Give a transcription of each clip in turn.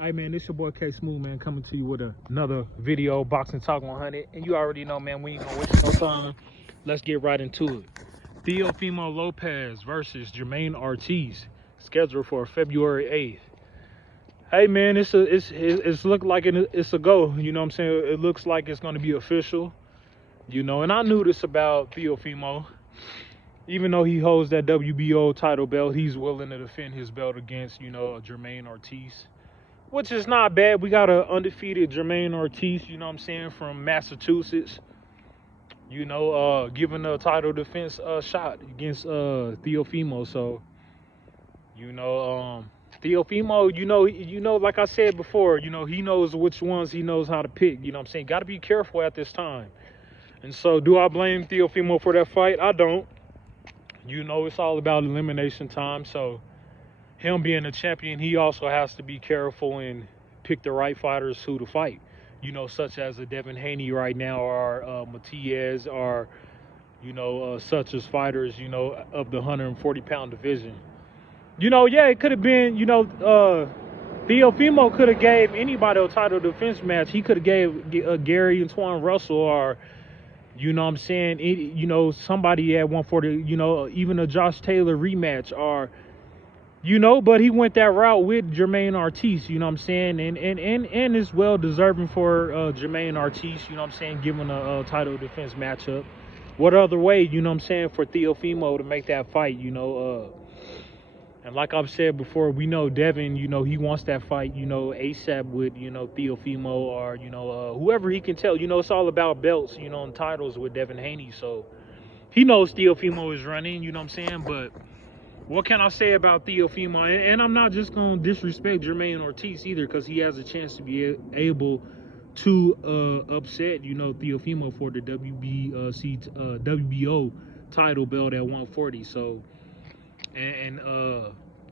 Hey man, this your boy K Smooth, man, coming to you with another video, Boxing Talk 100. And you already know, man, we ain't gonna waste no time. Let's get right into it. Teofimo Lopez versus Jamaine Ortiz, scheduled for February 8th. Hey man, it's look like it's a go. You know what I'm saying? It looks like it's gonna be official. You know, and I knew this about Teofimo. Even though he holds that WBO title belt, he's willing to defend his belt against, Jamaine Ortiz, which is not bad. We got an undefeated Jamaine Ortiz, you know what I'm saying, from Massachusetts, giving a title defense shot against Teofimo. So, Teofimo, like I said before, he knows which ones he knows how to pick, you know what I'm saying? Got to be careful at this time. And so, do I blame Teofimo for that fight? I don't. It's all about elimination time. So, him being a champion, he also has to be careful and pick the right fighters who to fight. Such as a Devin Haney right now, or Matias, or such as fighters, of the 140-pound division. It could have been, Teofimo could have gave anybody a title defense match. He could have gave Gary and Twan Russell, or somebody at 140, even a Josh Taylor rematch, or but he went that route with Jamaine Ortiz, you know what I'm saying? And it's well deserving for Jamaine Ortiz, you know what I'm saying, given a title defense matchup. What other way, you know what I'm saying, for Teofimo to make that fight, and like I've said before, we know Devin, he wants that fight, ASAP with, Teofimo, or, whoever he can tell. It's all about belts, and titles with Devin Haney. So he knows Teofimo is running, you know what I'm saying? But what can I say about Teofimo? And I'm not just going to disrespect Jamaine Ortiz either, because he has a chance to be able to upset, Teofimo for the WBO title belt at 140. So,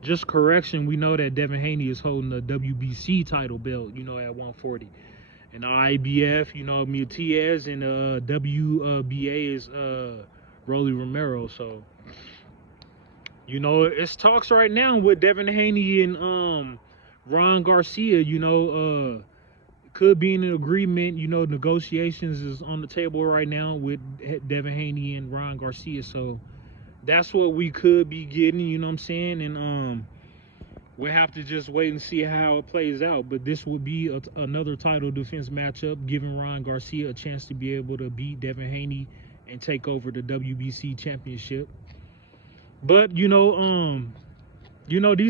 just correction, we know that Devin Haney is holding the WBC title belt, at 140. And IBF, Mutiez, and WBA is Rolly Romero. So, it's talks right now with Devin Haney and Ron Garcia, could be in an agreement, negotiations is on the table right now with Devin Haney and Ron Garcia. So that's what we could be getting, you know what I'm saying? And we'll have to just wait and see how it plays out. But this would be another title defense matchup, giving Ron Garcia a chance to be able to beat Devin Haney and take over the WBC championship. But these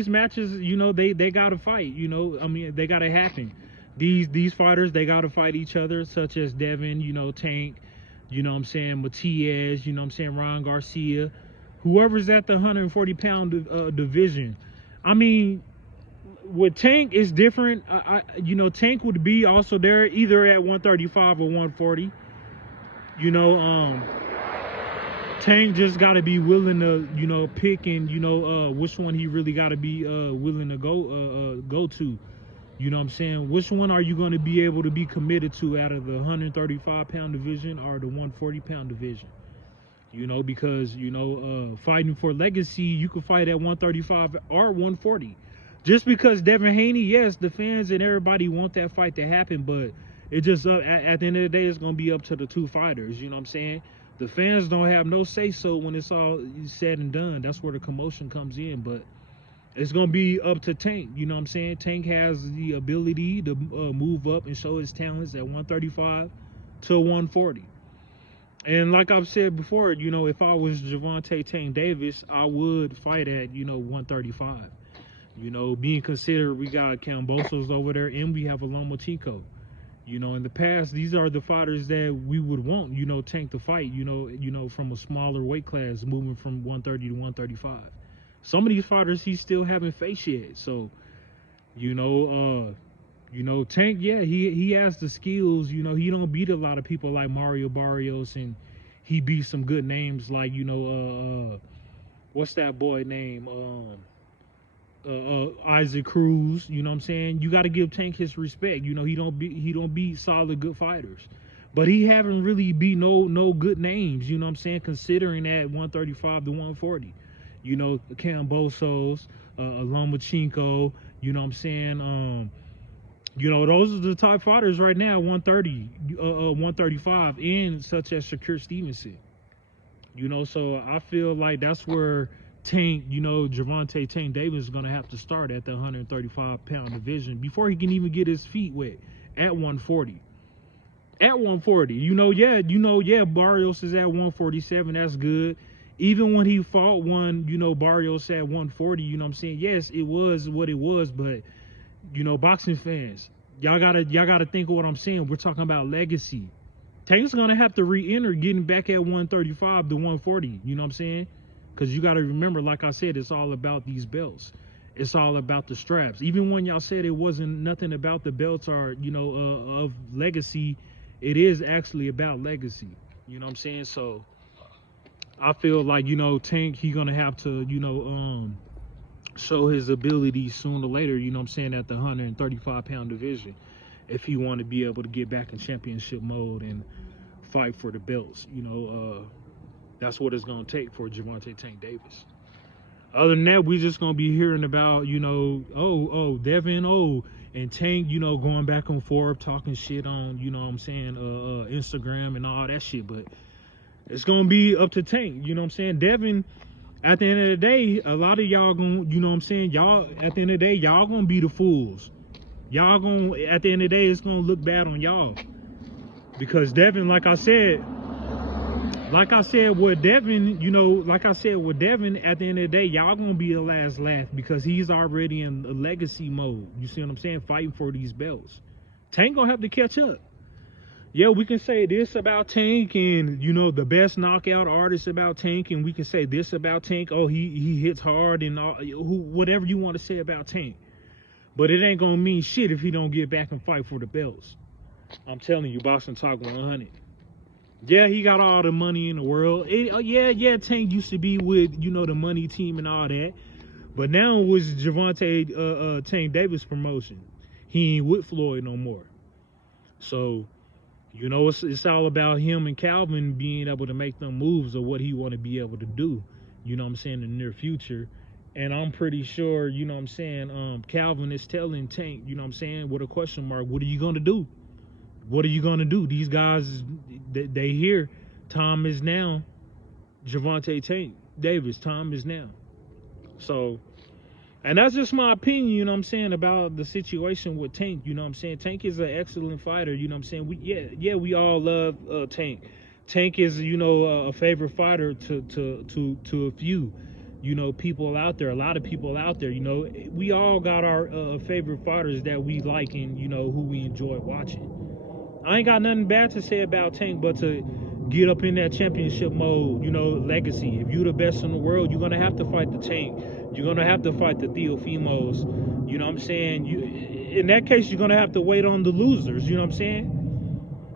matches, they gotta fight. They gotta happen. These fighters, they gotta fight each other, such as Devin, Tank, Matias, Ron Garcia, whoever's at the 140-pound division. I mean, with Tank, it's different. Tank would be also there either at 135 or 140. Tank just got to be willing to, pick and, which one he really got to be willing to go to. You know what I'm saying? Which one are you going to be able to be committed to out of the 135-pound division or the 140-pound division? Because, fighting for legacy, you can fight at 135 or 140. Just because Devin Haney, yes, the fans and everybody want that fight to happen, but it just, at the end of the day, it's going to be up to the two fighters, you know what I'm saying? The fans don't have no say-so when it's all said and done. That's where the commotion comes in. But it's going to be up to Tank, you know what I'm saying? Tank has the ability to move up and show his talents at 135 to 140. And like I've said before, if I was Gervonta Tank Davis, I would fight at, 135. Being considered, we got Cambosos over there, and we have a Lomachenko. In the past, these are the fighters that we would want, Tank to fight, from a smaller weight class, moving from 130 to 135. Some of these fighters he still haven't faced yet. So, Tank, yeah, he has the skills. He don't beat a lot of people like Mario Barrios, and he beat some good names like, what's that boy name? Isaac Cruz, you know what I'm saying? You got to give Tank his respect. He don't beat solid good fighters, but he haven't really beat no good names. You know what I'm saying? Considering that 135 to 140, Cambosos, Lomachenko, you know what I'm saying? You know, those are the top fighters right now, 130, 135, and such as Shakur Stevenson. You know, so I feel like that's where Tank, you know, Gervonta Tank Davis is going to have to start at the 135-pound division before he can even get his feet wet at 140. At 140, yeah, Barrios is at 147. That's good. Even when he fought one, you know, Barrios at 140, you know what I'm saying? Yes, it was what it was, but you know, boxing fans, y'all gotta think of what I'm saying. We're talking about legacy. Tank's gonna have to re-enter getting back at 135 to 140, you know what I'm saying? Because you gotta remember, like I said, it's all about these belts. It's all about the straps. Even when y'all said it wasn't nothing about the belts or, you know, of legacy, it is actually about legacy. You know what I'm saying? So I feel like, you know, Tank, he gonna have to, you know, show his ability sooner or later, you know what I'm saying, at the 135-pound division, if he want to be able to get back in championship mode and fight for the belts. You know, that's what it's going to take for Gervonta Tank Davis. Other than that, we just going to be hearing about, you know, Devin, and Tank, you know, going back and forth, talking shit on, you know what I'm saying, Instagram and all that shit. But it's going to be up to Tank, you know what I'm saying. Devin, at the end of the day, a lot of y'all gonna, you know what I'm saying, y'all, at the end of the day, y'all gonna be the fools. Y'all gonna, at the end of the day, it's gonna look bad on y'all. Because Devin, like I said with Devin, you know, like I said with Devin, at the end of the day, y'all gonna be the last laugh because he's already in a legacy mode. You see what I'm saying? Fighting for these belts. Tank gonna have to catch up. Yeah, we can say this about Tank and, you know, the best knockout artist about Tank, and we can say this about Tank. Oh, he hits hard and all, whatever you want to say about Tank. But it ain't going to mean shit if he don't get back and fight for the belts. I'm telling you, Boxing Talk 100. Yeah, he got all the money in the world. Yeah, Tank used to be with, you know, the money team and all that. But now it was Gervonta Tank Davis promotion. He ain't with Floyd no more. So, you know, it's all about him and Calvin being able to make them moves of what he want to be able to do, you know what I'm saying, in the near future. And I'm pretty sure, you know what I'm saying, Calvin is telling Tank, you know what I'm saying, with a question mark, what are you going to do? What are you going to do? These guys, they here. Time is now. Gervonta Tank Davis, time is now. So, and that's just my opinion, you know what I'm saying, about the situation with Tank, you know what I'm saying. Tank is an excellent fighter, you know what I'm saying. We all love Tank. Tank is, you know, a favorite fighter to a few, you know, people out there, a lot of people out there, you know. We all got our favorite fighters that we like and, you know, who we enjoy watching. I ain't got nothing bad to say about Tank, but to get up in that championship mode, you know, legacy. If you're the best in the world, you're gonna have to fight the Tank. You're gonna have to fight the Teofimos. You know what I'm saying? In that case, you're gonna have to wait on the losers. You know what I'm saying?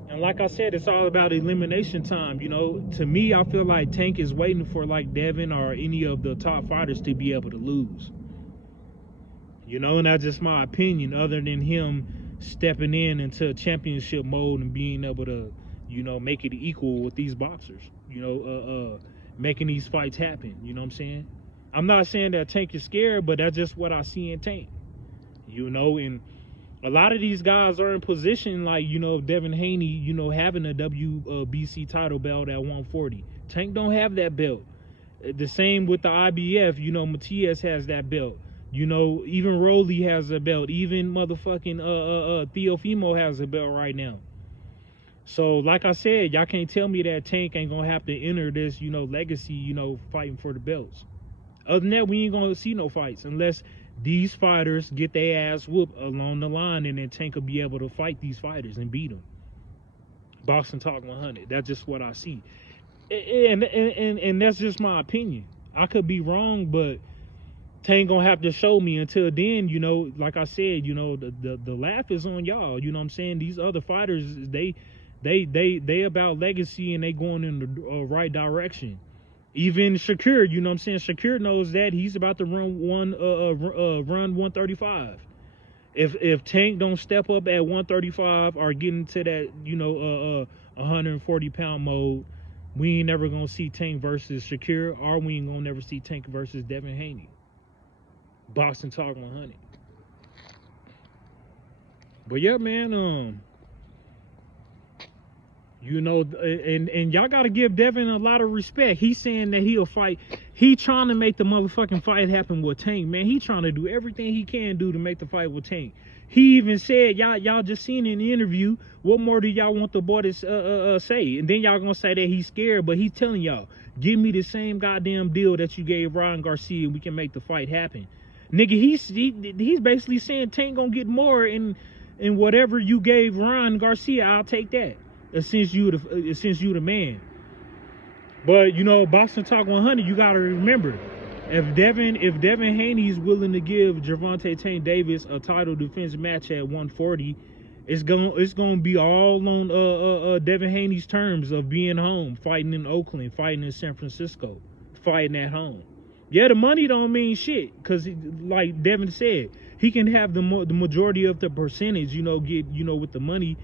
And like I said, it's all about elimination time. You know, to me, I feel like Tank is waiting for like Devin or any of the top fighters to be able to lose. You know, and that's just my opinion. Other than him stepping into championship mode and being able to, you know, make it equal with these boxers, you know, making these fights happen, you know what I'm saying? I'm not saying that Tank is scared, but that's just what I see in Tank, you know. And a lot of these guys are in position, like, you know, Devin Haney, you know, having a WBC title belt at 140. Tank don't have that belt. The same with the IBF, you know, Matias has that belt. You know, even Rolly has a belt. Even motherfucking Teofimo has a belt right now. So, like I said, y'all can't tell me that Tank ain't gonna have to enter this, you know, legacy, you know, fighting for the belts. Other than that, we ain't gonna see no fights unless these fighters get their ass whooped along the line, and then Tank will be able to fight these fighters and beat them. Boxing Talk 100. That's just what I see. And that's just my opinion. I could be wrong, but Tank gonna have to show me. Until then, you know, like I said, you know, the laugh is on y'all. You know what I'm saying? These other fighters, they about legacy and they going in the right direction. Even Shakur, you know what I'm saying? Shakur knows that he's about to run 135. If Tank don't step up at 135 or get into that, you know, 140-pound mode, we ain't never gonna see Tank versus Shakur, or we ain't gonna never see Tank versus Devin Haney. Boxing Talk 100. But yeah, man, you know, and y'all gotta give Devin a lot of respect. He's saying that he'll fight. He trying to make the motherfucking fight happen with Tank, man. He trying to do everything he can do to make the fight with Tank. He even said, y'all just seen in the interview, what more do y'all want the boy to say? And then y'all gonna say that he's scared, but he's telling y'all, give me the same goddamn deal that you gave Ryan Garcia, and we can make the fight happen. Nigga, he's basically saying Tank gonna get more in whatever you gave Ryan Garcia. I'll take that. Since you the man. But you know, Boxing Talk 100, you gotta remember, if Devin Haney is willing to give Gervonta Tank Davis a title defense match at 140, it's gonna be all on Devin Haney's terms of being home, fighting in Oakland, fighting in San Francisco, fighting at home. Yeah, the money don't mean shit, because like Devin said, he can have the majority of the percentage, you know, get, you know, with the money.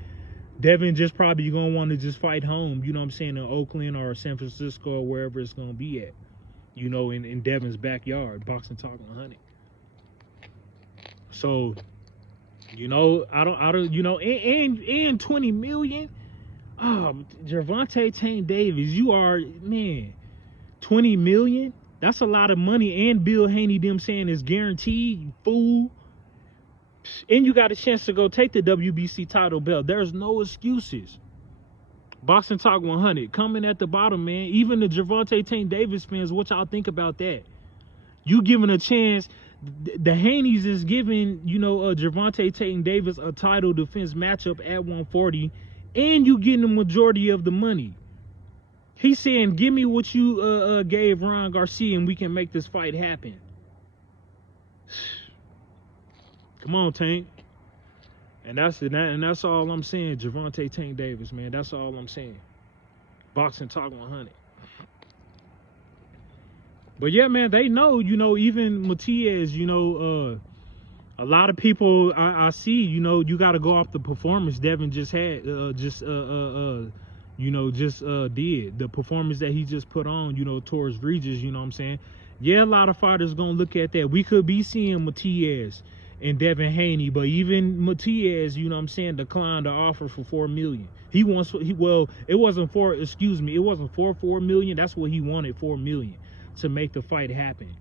Devin just probably gonna want to just fight home, you know what I'm saying, in Oakland or San Francisco or wherever it's gonna be at, you know, in Devin's backyard. Boxing Talk 100. So, you know, I don't, you know, and 20 million. Gervonta Tank Davis, you are, man, 20 million. That's a lot of money, and Bill Haney them saying it's guaranteed, you fool. And you got a chance to go take the WBC title belt. There's no excuses. Boxing Talk 100 coming at the bottom, man. Even the Gervonta Tank Davis fans, what y'all think about that? You giving a chance. The Haneys is giving, you know, Gervonta Tank Davis a title defense matchup at 140, and you getting the majority of the money. He's saying, give me what you gave Ryan Garcia, and we can make this fight happen. Come on, Tank. And that's all I'm saying. Gervonta Tank Davis, man. That's all I'm saying. Boxing Talk 100. But yeah, man, they know, you know, even Matias, you know, a lot of people I see, you know, you got to go off the performance Devin just had, you know, just did. The performance that he just put on, you know, towards Regis, you know what I'm saying? Yeah, a lot of fighters going to look at that. We could be seeing Matias and Devin Haney, but even Matias, you know what I'm saying, declined the offer for $4 million. He wants, well, it wasn't for, excuse me, it wasn't for $4 million. That's what he wanted, $4 million, to make the fight happen.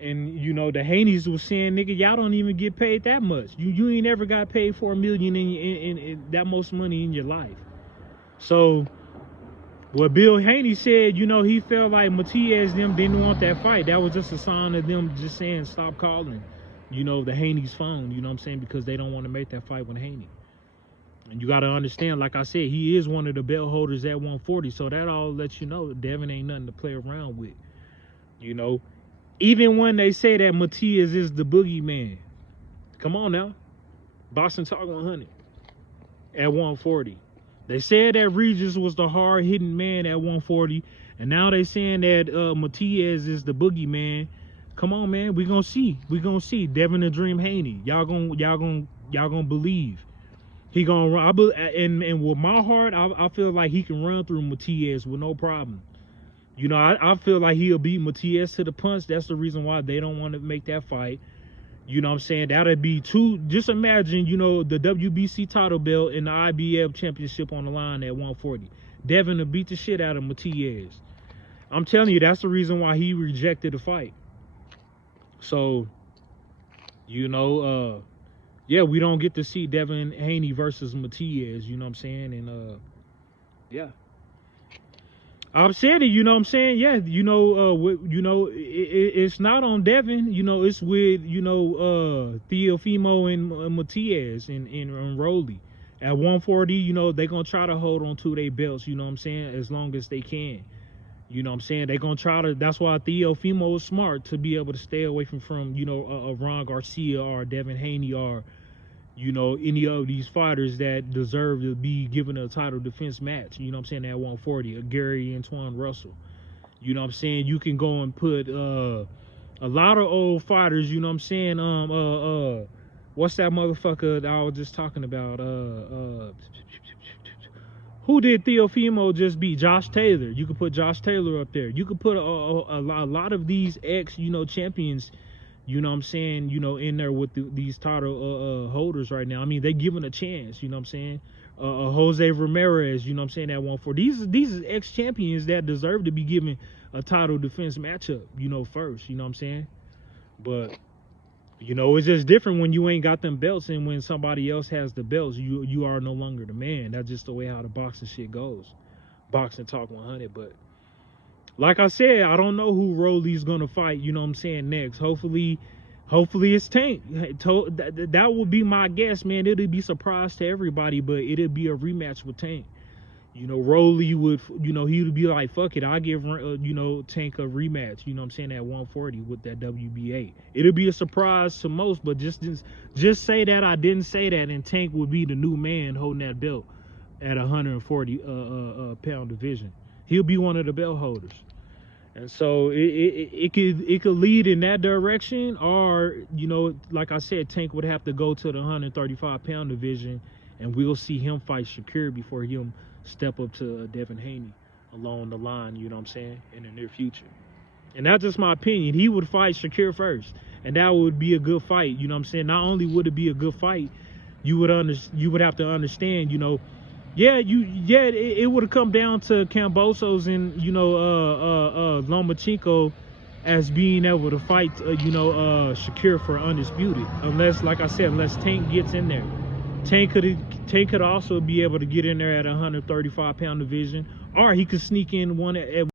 And you know, the Haneys was saying, nigga, y'all don't even get paid that much. You ain't ever got paid $4 million in that most money in your life. So what Bill Haney said, you know, he felt like Matias them didn't want that fight. That was just a sign of them just saying, stop calling, you know, the Haney's phone, you know what I'm saying, because they don't want to make that fight with Haney. And you got to understand, like I said, he is one of the belt holders at 140, so that all lets you know Devin ain't nothing to play around with, you know. Even when they say that Matias is the boogeyman, come on now, Boxing Talk 100 at 140. They said that Regis was the hard-hitting man at 140, and now they saying that Matias is the boogeyman. Come on, man, we gonna see. We gonna see Devin the Dream Haney. Y'all gonna believe he gonna run. And with my heart, I feel like he can run through Matias with no problem. You know, I feel like he'll beat Matias to the punch. That's the reason why they don't want to make that fight. You know what I'm saying? That'll be two. Just imagine, you know, the WBC title belt and the IBF championship on the line at 140. Devin will beat the shit out of Matias. I'm telling you, that's the reason why he rejected the fight. So, you know, yeah, we don't get to see Devin Haney versus Matias, you know what I'm saying? And, yeah. I've said it, you know what I'm saying? Yeah, you know, it's not on Devin, you know, it's with, you know, Teofimo and Matias and Rolly. At 140, you know, they're going to try to hold on to their belts, you know what I'm saying, as long as they can. You know what I'm saying? They're going to try to, that's why Teofimo is smart, to be able to stay away from you know, Ron Garcia or Devin Haney or, you know, any of these fighters that deserve to be given a title defense match, you know what I'm saying, at 140, Gary Antoine Russell. You know what I'm saying? You can go and put a lot of old fighters, you know what I'm saying, what's that motherfucker that I was just talking about? Who did Teofimo just beat? Josh Taylor. You could put Josh Taylor up there. You could put a lot of these ex, you know, champions, you know what I'm saying, you know, in there with these title holders right now. I mean, they giving a chance, you know what I'm saying. Jose Ramirez, you know what I'm saying, at 140. These is ex-champions that deserve to be given a title defense matchup, you know, first, you know what I'm saying. But, you know, it's just different when you ain't got them belts, and when somebody else has the belts, you are no longer the man. That's just the way how the boxing shit goes. Boxing Talk 100. But like I said, I don't know who Rolly's gonna fight, you know what I'm saying, next. Hopefully it's Tank. That would be my guess, man. It'll be a surprise to everybody, but it'll be a rematch with Tank. You know, Rolly would, you know, he would be like, fuck it, I'll give, you know, Tank a rematch, you know what I'm saying, at 140 with that WBA. It'll be a surprise to most, but just say that I didn't say that, and Tank would be the new man holding that belt at 140 pound division. He'll be one of the belt holders. And so it could lead in that direction, or, you know, like I said, Tank would have to go to the 135 pound division, and we'll see him fight Shakur before him step up to Devin Haney along the line, you know what I'm saying, in the near future. And that's just my opinion. He would fight Shakur first, and that would be a good fight, you know what I'm saying. Not only would it be a good fight, you would have to understand, you know, it would have come down to Kambosos and, you know, Lomachenko as being able to fight, you know, Shakur for undisputed, unless, like I said, unless Tank gets in there. Tank could also be able to get in there at 135 pound division, or he could sneak in one at